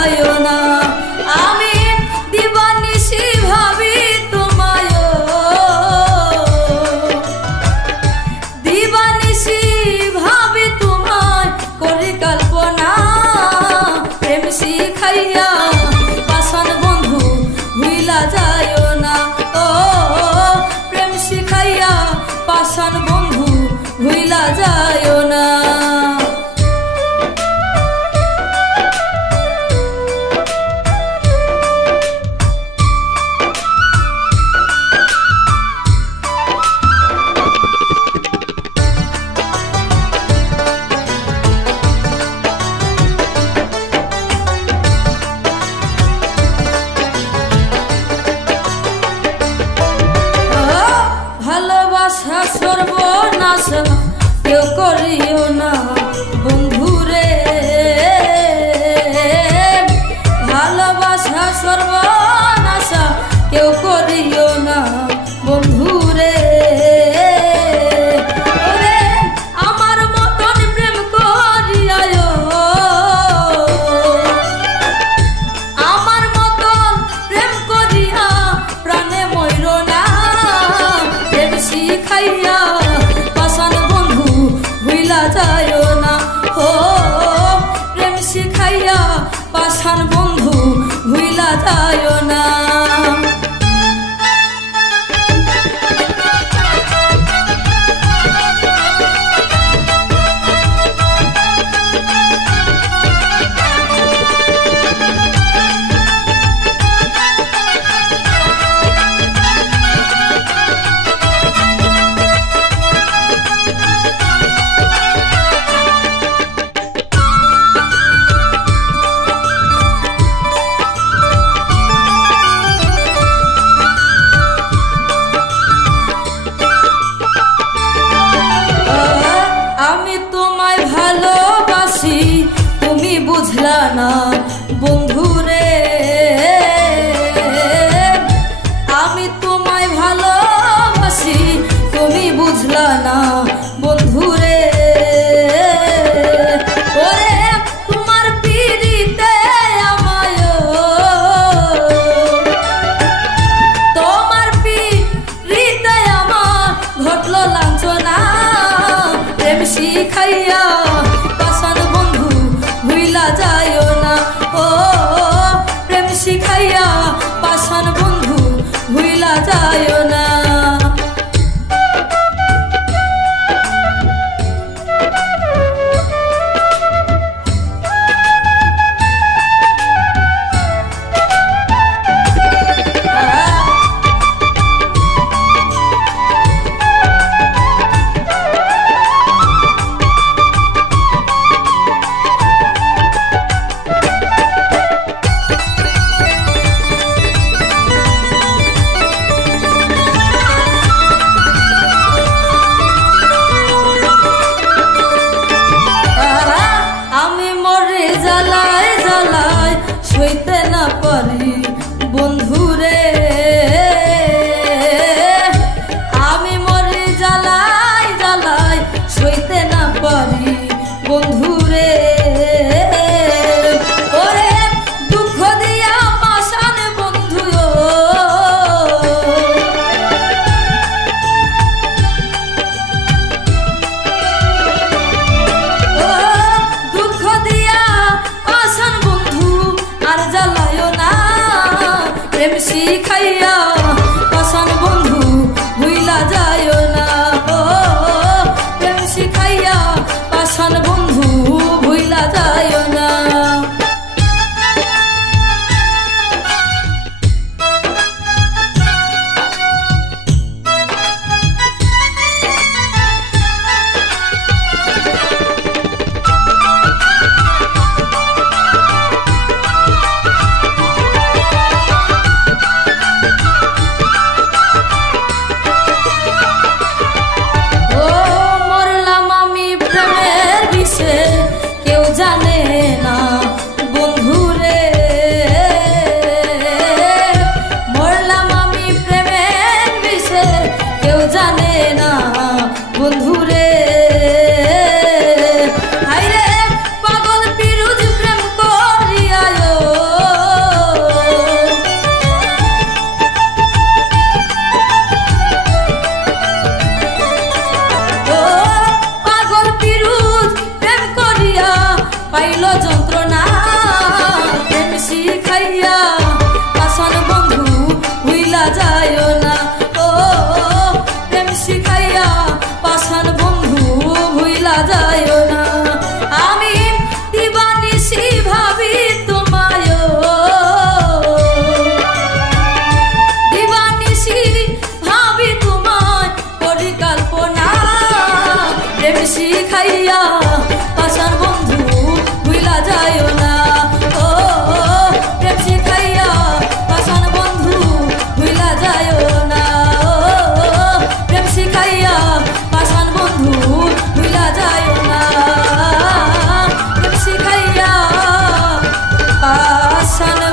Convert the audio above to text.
যায়ও না। আমি দিবানিশি ভাবি তোমায়, দিবানিশি ভাবি তোমায় করি কল্পনা। প্রেম শিখাইয়া পাষাণ বন্ধু ভুইলা যায়ও না। ও প্রেম শিখাইয়া পাষাণ বন্ধু ভুইলা যায়ও না। ভালোবাসা সর্বনাশ কেউ করিও না বন্ধুরে, ভালোবাসা সর্বনাশ কেউ করিও না বন্ধুরে। ওরে আমার মতন প্রেম করিয়ায়, আমার মতন প্রেম করিয়া প্রাণে মইর না। প্রেম শিখাইয়া পাষাণ বন্ধু ভুইলা যায়ও না। ও প্রেম শিখাইয়া পাষাণ বন্ধু ভুইলা যায়ও না। আমি তোমায় ভালোবাসি তুমি বুঝলা না বন্ধুরে, আমি তোমায় ভালোবাসি তুমি বুঝলা না বন্ধুরে। ওরে তোমার পিরিতে আমায়, তোমার পিরিতে আমার ঘটলো লাঞ্ছনা। প্রেম শিখাইয়া পাষাণ বন্ধু ভুইলা যায়ও না। ও প্রেম শিখাইয়া পাষাণ বন্ধু ভুইলা যায়ও না। সইতে না পারি বন্ধুরে, আমি মরি জ্বালাই জ্বালাই সইতে না পারি বন্ধুরে। ওরে দুঃখ দিয়া পাষাণ বন্ধু, দুঃখ দিয়া পাষাণ বন্ধু আর জ্বালায়ও না। প্রেম শিখাইয়া পাষাণ বন্ধু ভুইলা যায়ও না। ও প্রেম শিখাইয়া পাষাণ বন্ধু ভুইলা যায়ও না। পাষাণ